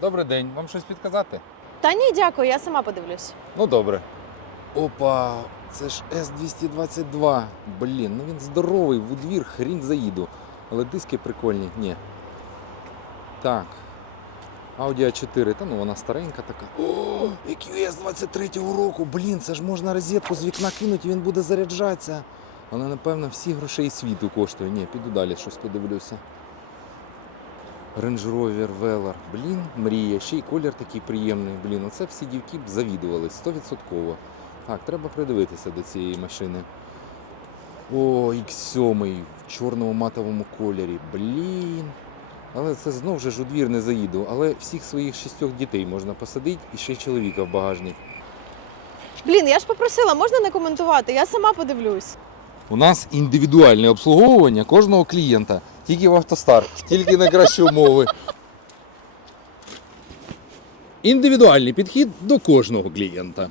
Добрий день, вам щось підказати? Та ні, дякую, я сама подивлюсь. Ну добре. Опа, це ж С-222. Блін, ну він здоровий, в двір хрін заїду. Але диски прикольні. Ні. Так. Audi A4, та ну вона старенька така. О, EQS 23-го року. Блін, це ж можна розетку з вікна кинути, і він буде заряджатися. Але напевно всі грошей світу коштує. Ні, піду далі щось подивлюся. Range Rover Velar. Блін, мрія. Ще й колір такий приємний. Блін, оце всі дівки б завідували 100%. Так, треба придивитися до цієї машини. О, X7 в чорному матовому кольорі. Блін. Але це знов же ж у двір не заїду. Але всіх своїх шістьох дітей можна посадити і ще й чоловіка в багажник. Блін, я ж попросила, можна не коментувати, я сама подивлюсь. У нас індивідуальне обслуговування кожного клієнта. Тільки в автостар, тільки на кращі умови. Індивідуальний підхід до кожного клієнта.